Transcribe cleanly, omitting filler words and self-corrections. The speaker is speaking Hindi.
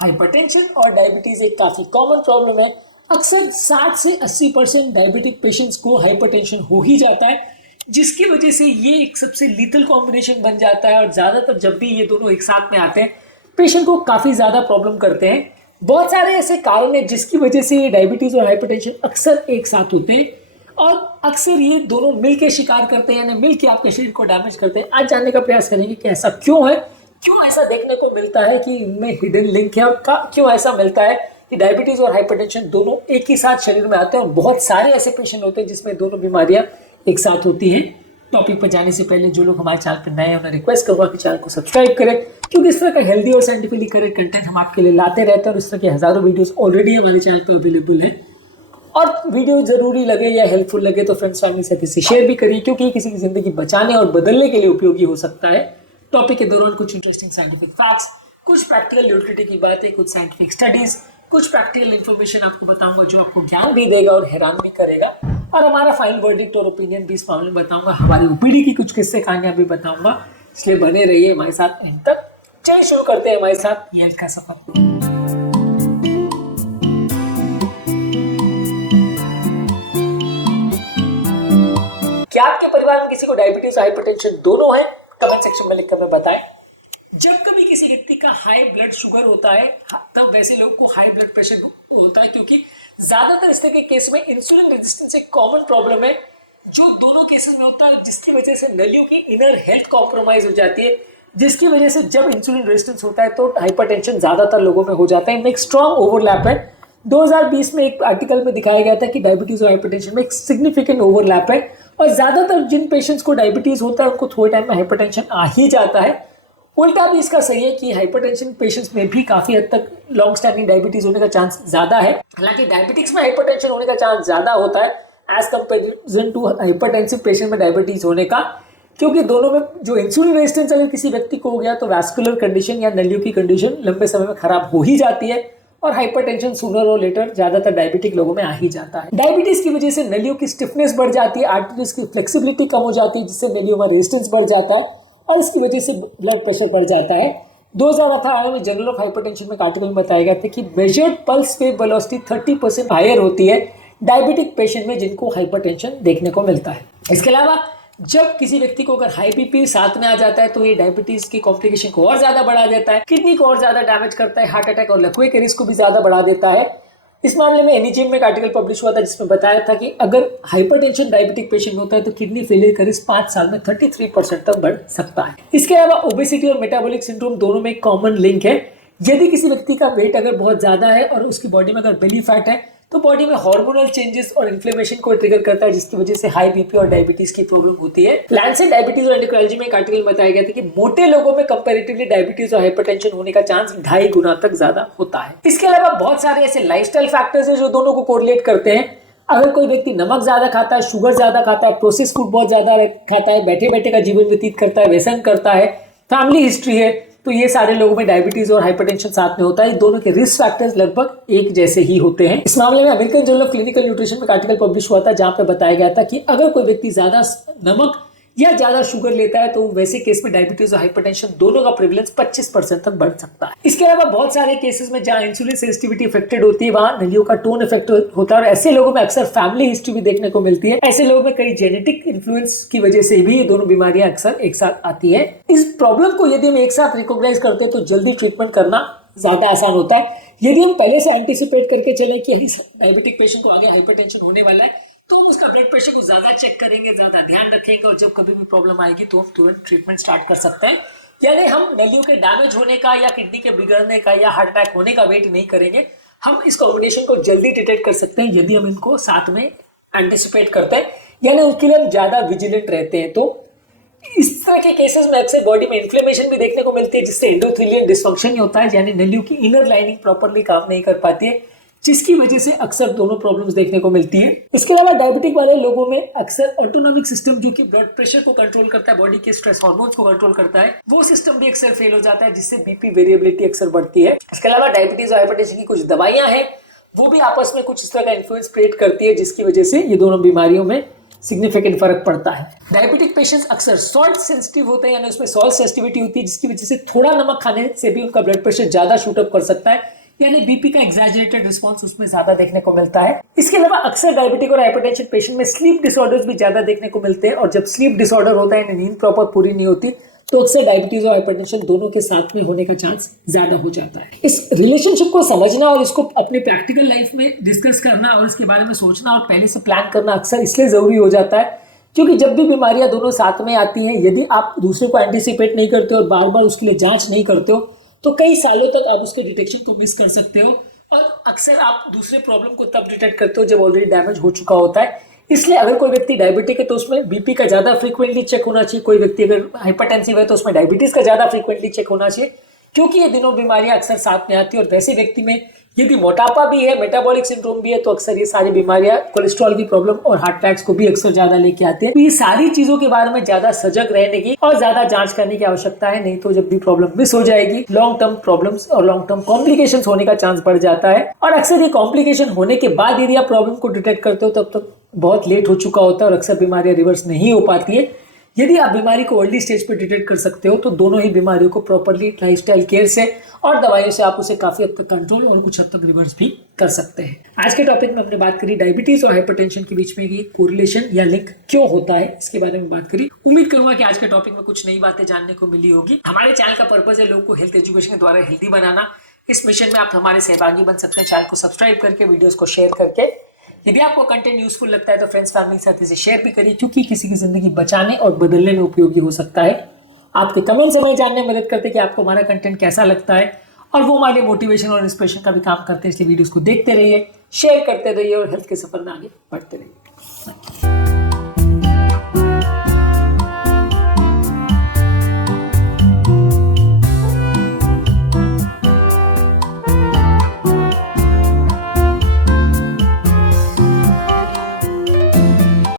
हाइपरटेंशन और डायबिटीज एक काफी कॉमन प्रॉब्लम है। अक्सर 60 से 80% डायबिटिक पेशेंट्स को हाइपरटेंशन हो ही जाता है, जिसकी वजह से ये एक सबसे लीथल कॉम्बिनेशन बन जाता है और ज्यादातर जब भी ये दोनों एक साथ में आते हैं पेशेंट को काफी ज्यादा प्रॉब्लम करते हैं। बहुत सारे ऐसे कारण हैं जिसकी वजह से डायबिटीज और हाइपरटेंशन अक्सर एक साथ होते हैं और अक्सर ये दोनों मिलके शिकार करते हैं, यानी मिलके आपके शरीर को डैमेज करते हैं। आज जानने का प्रयास करेंगे कि ऐसा क्यों है, क्यों ऐसा देखने को मिलता है कि इनमें हिडन लिंक है और क्यों ऐसा मिलता है कि डायबिटीज और हाइपरटेंशन दोनों एक ही साथ शरीर में आते हैं और बहुत सारे ऐसे पेशेंट होते हैं जिसमें दोनों बीमारियां एक साथ होती हैं। टॉपिक पर जाने से पहले जो लोग हमारे चैनल पर नए हैं उन्हें रिक्वेस्ट करूंगा कि चैनल को सब्सक्राइब करें, क्योंकि इस तरह का हेल्दी और साइंटिफिकली करेक्ट कंटेंट हम आपके लिए लाते रहते हैं और इस तरह के हजारों वीडियोस ऑलरेडी हमारे चैनल पर अवेलेबल हैं। और वीडियो जरूरी लगे या हेल्पफुल लगे तो फ्रेंड्स फैमिली से किसी शेयर भी करिए, क्योंकि ये किसी की जिंदगी बचाने और बदलने के लिए उपयोगी हो सकता है। टॉपिक के दौरान कुछ इंटरेस्टिंग साइंटिफिक फैक्ट्स, कुछ प्रैक्टिकल यूटिलिटी की बातें, कुछ साइंटिफिक स्टडीज, कुछ प्रैक्टिकल इन्फॉर्मेशन आपको बताऊंगा जो आपको ज्ञान भी देगा और हैरान भी करेगा, और हमारा फाइनल वर्डिक्ट और ओपिनियन भी इस मामले में बताऊंगा। हमारी ओपीडी की कुछ किस्से कहानियां भी बताऊंगा, इसलिए बने रहिए हमारे साथ एंड तक। चलिए शुरू करते हैं हमारे साथ ये का सफर। क्या आपके परिवार में किसी को डायबिटीज और हाइपरटेंशन दोनों है? कमेंट सेक्शन में लिखकर हमें बताएं। जब कभी किसी व्यक्ति का हाई ब्लड शुगर होता है तब वैसे लोग को हाई ब्लड प्रेशर होता है, क्योंकि ज्यादातर इस तरह के केस में इंसुलिन रेजिस्टेंस एक कॉमन प्रॉब्लम है जो दोनों केसेस में होता है, जिसकी वजह से नलियों की इनर हेल्थ कॉम्प्रोमाइज हो जाती है, जिसकी वजह से जब इंसुलिन रेजिस्टेंस होता है तो हाइपरटेंशन ज्यादातर लोगों में हो जाता है। इनमें एक स्ट्रॉन्ग ओवरलैप है। 2020 में एक आर्टिकल में दिखाया गया था कि डायबिटीज और हाइपरटेंशन में एक सिग्निफिकेंट ओवरलैप है और ज्यादातर जिन पेशेंट्स को डायबिटीज होता है उनको थोड़े टाइम में हाइपरटेंशन आ ही जाता है। उल्टा भी इसका सही है कि हाइपरटेंशन पेशेंट्स में भी काफी हद तक लॉन्ग स्टैंडिंग डायबिटीज होने का चांस ज्यादा है। हालांकि डायबिटिक्स में हाइपरटेंशन होने का चांस ज्यादा होता है as comparison to hypertensive patient में डायबिटीज होने का, क्योंकि दोनों में जो इंसुलिन रेजिस्टेंस अगर किसी व्यक्ति को हो गया तो वैस्कुलर कंडीशन या नलियों की कंडीशन लंबे समय में खराब हो ही जाती है और हाइपरटेंशन सूनर और लेटर ज्यादातर डायबिटिक लोगों में आ ही जाता है। डायबिटीज की वजह से नलियों की स्टिफनेस बढ़ जाती है, आर्टरीज की फ्लेक्सिबिलिटी कम हो जाती है, जिससे नलियों में रेजिस्टेंस बढ़ जाता है और इसकी वजह से ब्लड प्रेशर बढ़ जाता है। 2018 में जर्नल ऑफ हाइपरटेंशन में एक आर्टिकल में बताया गया था कि measured pulse wave velocity 30% higher होती है डायबिटिक पेशेंट में जिनको हाइपरटेंशन देखने को मिलता है। इसके अलावा जब किसी व्यक्ति को अगर हाई बीपी साथ में आ जाता है तो ये डायबिटीज की कॉम्प्लिकेशन को और ज्यादा बढ़ा देता है, किडनी को और ज्यादा डैमेज करता है, हार्ट अटैक और लकवे के रिस्क को भी ज्यादा बढ़ा देता है। इस मामले में एनईजीएम में एक आर्टिकल पब्लिश हुआ था जिसमें बताया था कि अगर हाइपरटेंशन डायबिटिक पेशेंट में होता है तो किडनी फेलियर का रिस्क 5 साल में 33% तक बढ़ सकता है। इसके अलावा ओबेसिटी और मेटाबॉलिक सिंड्रोम दोनों में एक कॉमन लिंक है। यदि किसी व्यक्ति का वेट अगर बहुत ज्यादा है और उसकी बॉडी में अगर बेली फैट है तो बॉडी में हार्मोनल चेंजेस और इन्फ्लेमेशन को ट्रिगर करता है, जिसकी वजह से हाई बीपी और डायबिटीज की प्रॉब्लम होती है। लैंसेट डायबिटीज और एंडोक्राइनोलॉजी में एक आर्टिकल में बताया गया था कि मोटे लोगों में कंपैरेटिवली डायबिटीज और हाइपरटेंशन होने का चांस 2.5 गुना तक ज्यादा होता है। इसके अलावा बहुत सारे ऐसे लाइफस्टाइल फैक्टर्स हैं जो दोनों को कोरिलेट करते हैं। अगर कोई व्यक्ति नमक ज्यादा खाता है, शुगर ज्यादा खाता है, प्रोसेस्ड फूड बहुत ज्यादा खाता है, बैठे बैठे का जीवन व्यतीत करता है, व्यसन करता है, फैमिली हिस्ट्री है, तो ये सारे लोगों में डायबिटीज और हाइपरटेंशन साथ में होता है। दोनों के रिस्क फैक्टर्स लगभग एक जैसे ही होते हैं। इस मामले में American journal of clinical nutrition में एक आर्टिकल पब्लिश हुआ था जहां पे बताया गया था कि अगर कोई व्यक्ति ज्यादा नमक या ज्यादा शुगर लेता है तो वैसे केस में डायबिटीज और हाइपरटेंशन दोनों का प्रेवलेंस 25% तक बढ़ सकता है। इसके अलावा बहुत सारे केसेस में जहां इंसुलिन सेंसिटिविटी इफेक्टेड होती है वहां नलियों का टोन इफेक्ट होता है और ऐसे लोगों में अक्सर फैमिली हिस्ट्री भी देखने को मिलती है। ऐसे लोगों में कई जेनेटिक इन्फ्लुएंस की वजह से भी ये दोनों बीमारियां अक्सर एक साथ आती है। इस प्रॉब्लम को यदि हम एक साथ रिकॉग्नाइज करते हैं तो जल्दी ट्रीटमेंट करना ज्यादा आसान होता है। यदि हम पहले से एंटिसिपेट करके चले कि डायबिटिक पेशेंट को आगे हाइपरटेंशन होने वाला है तो हम उसका ब्लड प्रेशर को ज्यादा चेक करेंगे, ज्यादा ध्यान रखेंगे और जब कभी भी प्रॉब्लम आएगी तो हम तुरंत ट्रीटमेंट स्टार्ट कर सकते हैं। यानी हम नलियों के डैमेज होने का या किडनी के बिगड़ने का या हार्ट अटैक होने का वेट नहीं करेंगे, हम इस कॉम्बिनेशन को जल्दी डिटेक्ट कर सकते हैं यदि हम इनको साथ में एंटिसिपेट करते हैं, यानी उसके लिए हम ज्यादा विजिलेंट रहते हैं। तो इस तरह के केसेस में अक्सर बॉडी में इन्फ्लेमेशन भी देखने को मिलती है, जिससे एंडोथेलियल डिसफंक्शन होता है, यानी नलियों की इनर लाइनिंग प्रॉपर्ली काम नहीं कर पाती है, जिसकी वजह से अक्सर दोनों प्रॉब्लम्स देखने को मिलती है। इसके अलावा डायबिटिक वाले लोगों में अक्सर ऑटोनॉमिक सिस्टम जो कि ब्लड प्रेशर को कंट्रोल करता है, बॉडी के स्ट्रेस हार्मोन्स को कंट्रोल करता है, वो सिस्टम भी अक्सर फेल हो जाता है, जिससे बीपी वेरिएबिलिटी अक्सर बढ़ती है। इसके अलावा डायबिटीज और हाइपरटेंशन की कुछ दवाइयां हैं वो भी आपस में कुछ इस तरह का इन्फ्लुएंस क्रिएट करती है, जिसकी वजह से ये दोनों बीमारियों में सिग्निफिकेंट फर्क पड़ता है। डायबिटिक पेशेंट्स अक्सर सॉल्ट सेंसिटिव होते हैं, यानी उसमें सॉल्ट सेंसिटिविटी होती है, जिसकी वजह से थोड़ा नमक खाने से भी उनका ब्लड प्रेशर ज्यादा शूट अप कर सकता है, यानी बीपी का एग्जैजरेटेड रिस्पांस उसमें ज्यादा देखने को मिलता है। इसके अलावा अक्सर डायबिटिक और हाइपरटेंशन पेशेंट में स्लीप डिसऑर्डर्स भी ज्यादा देखने को मिलते हैं, और जब स्लीप डिसऑर्डर होता है, यानी नींद प्रॉपर पूरी नहीं होती, तो अक्सर डायबिटीज और हाइपरटेंशन दोनों के साथ में होने का चांस ज्यादा हो जाता है। इस रिलेशनशिप को समझना और इसको अपने प्रैक्टिकल लाइफ में डिस्कस करना और इसके बारे में सोचना और पहले से प्लान करना अक्सर इसलिए जरूरी हो जाता है, क्योंकि जब भी बीमारियां दोनों साथ में आती हैं, यदि आप दूसरे को एंटिसिपेट नहीं करते और बार बार उसके लिए जांच नहीं करते हो, तो कई सालों तक आप उसके डिटेक्शन को मिस कर सकते हो, और अक्सर आप दूसरे प्रॉब्लम को तब डिटेक्ट करते हो जब ऑलरेडी डैमेज हो चुका होता है। इसलिए अगर कोई व्यक्ति डायबिटिक है तो उसमें बीपी का ज्यादा फ्रीक्वेंटली चेक होना चाहिए, कोई व्यक्ति अगर हाइपरटेंसिव है तो उसमें डायबिटीज का ज्यादा फ्रीक्वेंटली चेक होना चाहिए, क्योंकि ये दोनों बीमारियां अक्सर साथ में आती है। और वैसे व्यक्ति में यदि मोटापा भी है, मेटाबॉलिक सिंड्रोम भी है, तो अक्सर ये सारी बीमारियां कोलेस्ट्रॉल की प्रॉब्लम और हार्ट अटैक्स को भी अक्सर ज्यादा लेके आते हैं। तो ये सारी चीजों के बारे में ज्यादा सजग रहने की और ज्यादा जांच करने की आवश्यकता है, नहीं तो जब भी प्रॉब्लम मिस हो जाएगी, लॉन्ग टर्म प्रॉब्लम्स और लॉन्ग टर्म कॉम्प्लिकेशंस होने का चांस बढ़ जाता है। और अक्सर ये कॉम्प्लिकेशन होने के बाद यदि आप प्रॉब्लम को डिटेक्ट करते हो तब तक बहुत लेट हो चुका होता है और अक्सर बीमारियां रिवर्स नहीं हो पाती है। यदि आप बीमारी को अर्ली स्टेज पे डिटेक्ट कर सकते हो तो दोनों ही बीमारियों को प्रॉपर्ली लाइफस्टाइल केयर से और दवाइयों से आप उसे काफी हद तक कंट्रोल और कुछ हद तक रिवर्स भी कर सकते हैं। आज के टॉपिक में हमने बात करी डायबिटीज और हाइपरटेंशन के बीच में ये कोरिलेशन या लिंक क्यों होता है, इसके बारे में बात करी। उम्मीद करूंगा कि आज के टॉपिक में कुछ नई बातें जानने को मिली होगी। हमारे चैनल का पर्पज है लोगों को हेल्थ एजुकेशन के द्वारा हेल्दी बनाना। इस मिशन में आप हमारे सहभागी बन सकते हैं, चैनल को सब्सक्राइब करके, वीडियोस को शेयर करके। यदि आपको कंटेंट यूजफुल लगता है तो फ्रेंड्स फैमिली के साथ इसे शेयर भी करिए, क्योंकि किसी की जिंदगी बचाने और बदलने में उपयोगी हो सकता है। आपके कमेंट्स हमें जानने में मदद करते हैं कि आपको हमारा कंटेंट कैसा लगता है, और वो हमारे मोटिवेशन और इंस्पिरेशन का भी काम करते हैं। इसलिए वीडियोस को देखते रहिए, शेयर करते रहिए और हेल्थ के सफर में आगे बढ़ते रहिए।